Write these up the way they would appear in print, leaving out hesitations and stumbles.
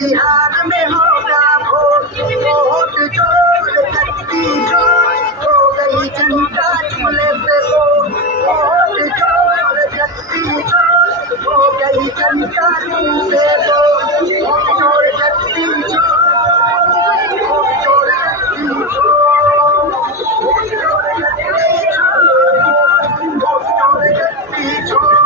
बिहार में होगा वोट चोर शक्ति चोर हो गई जनता चूल्हे पे वोट चोर शक्ति चोर हो गई जनता चूल्हे पे वोट चोर शक्ति चोर वोट चोर शक्ति चोर वोट चोर शक्ति चोर वोट चोर शक्ति चोर।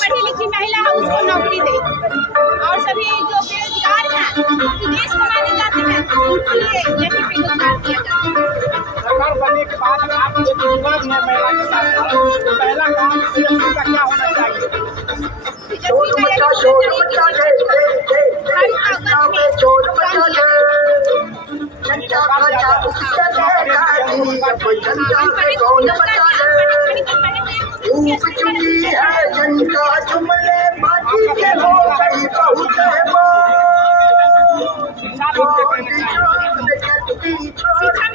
पढ़ी लिखी महिला है उसको नौकरी दे, और सभी जो बेरोजगार हैं विदेश कमाने जाते हैं उनके लिए यही पे योगदान दिया जाता है। सरकार बनने के बाद आप जो विवाद है महिला के साथ, पहला काम का क्या होना चाहिए? शोर मचा दे घटना में शोर मचा दे झंडा बचा उससे घाटी झंडा से कौन बचा दे धूप चुकी है झंडा चुमले बाजी के हो गई बहुत है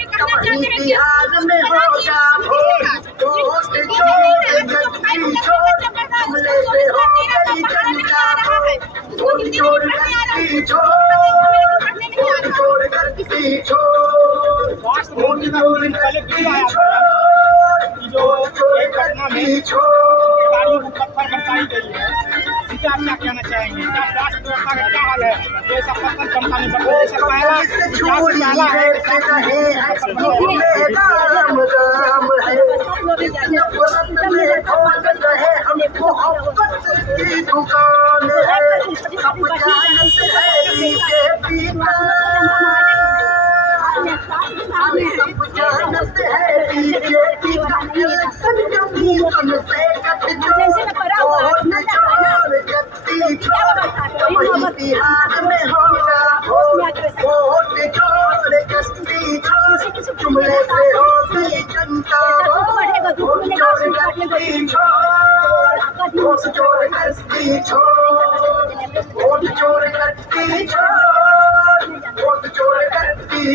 बिहार में होगा वोट वोट चोर गद्दी चोर हमले से हो गई जनता वोट चोर गद्दी चोर वोट चोर गद्दी चोर वोट चोर गद्दी चोर गद्दी चोर पत्थर बरसाई गई है। क्या क्या कहना चाहेंगे? क्या स्वास्थ्य व्यवस्था का क्या हाल है? जैसा पत्थर जनता ने बरसाया चोरी रहे राम राम है नफरत में खोल रहे हम मोहब्बत की दुकान है अब जानत है बीजेपी का सब जानत है बीजेपी का इलेक्शन कमीशन से कट जो वोट चोर गद्दी चोर वही बिहार में होगा वोट चोर गद्दी चोर जुमले से हो गई जनता वोट चोर गद्दी चोर वोट चोर गद्दी चोर वोट चोर गद्दी चोर वोट चोर गद्दी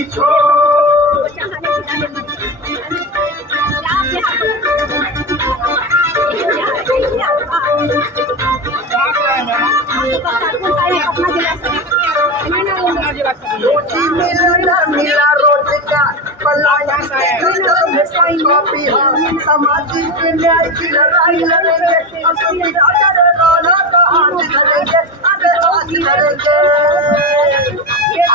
रोजी मिला मिला रोजगार पलायन सामाजिक न्याय की लड़ाई लड़ेंगे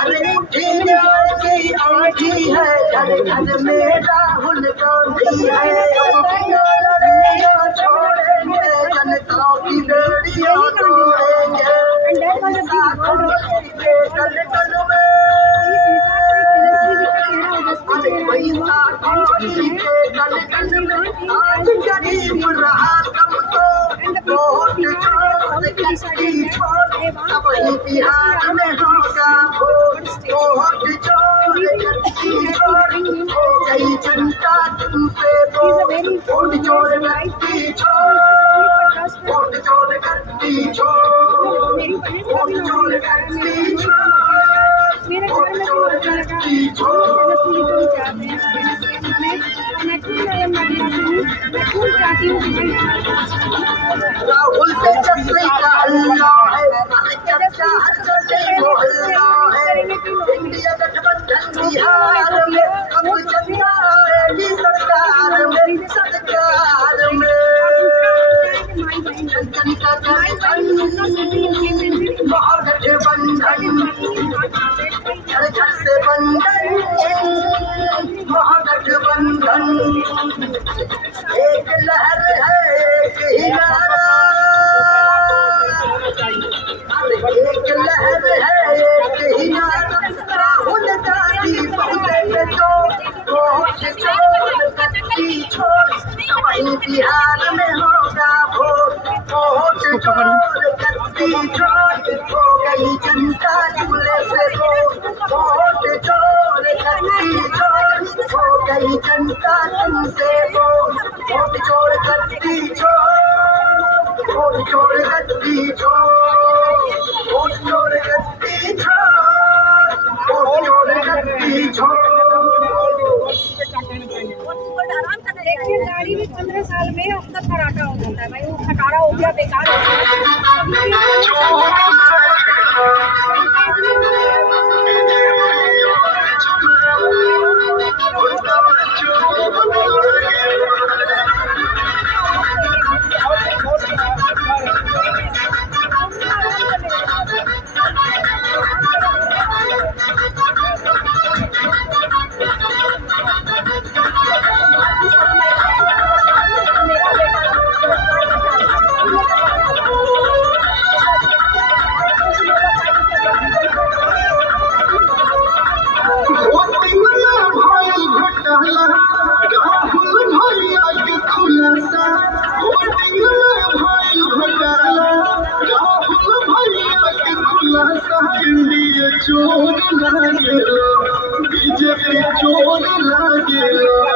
अरे मुट्ठी न्याय की आँखी है घर घर में राहुल गांधी है छोड़ेंगे जनता की बेड़ियां तोड़ेंगे आज गरीब रहा तब तो वोट चोर गद्दी चोर अब बिहार में होगा वोट चोर गद्दी चोर हो गई जनता तुमसे वोट चोर गद्दी चोर वोट चोर गद्दी चोर वोट चोर गद्दी चोर वोट चोर गद्दी राहुल तेजस्वी का अल्लाह है चर्चा हंसते मोहल्ला है इंडिया गठबंधन बिहार में अब जनता आएगी सरकार में जनता महागठबंधन घर घर से बंधन महागठबंधन एक लहर है एक ही नारा एक लहर है एक ही नारा राहुल गांधी बहुते तो वोट चोर गद्दी चोर वही बिहार में होगा वोट चोर गद्दी चोर हो गई जनता जुमले से वोट चोर गद्दी चोर हो गई जनता तुमसे वोट चोर गद्दी चोर वोट चोर गद्दी चोर वोट चोर गद्दी चोर वोट चोर गद्दी चोर। देखिए गाड़ी भी 15 साल में अब तक खराटा हो जाता है भाई, वो खटारा हो गया बेकार हो चोर लागेला बीजेपी चोर लागेला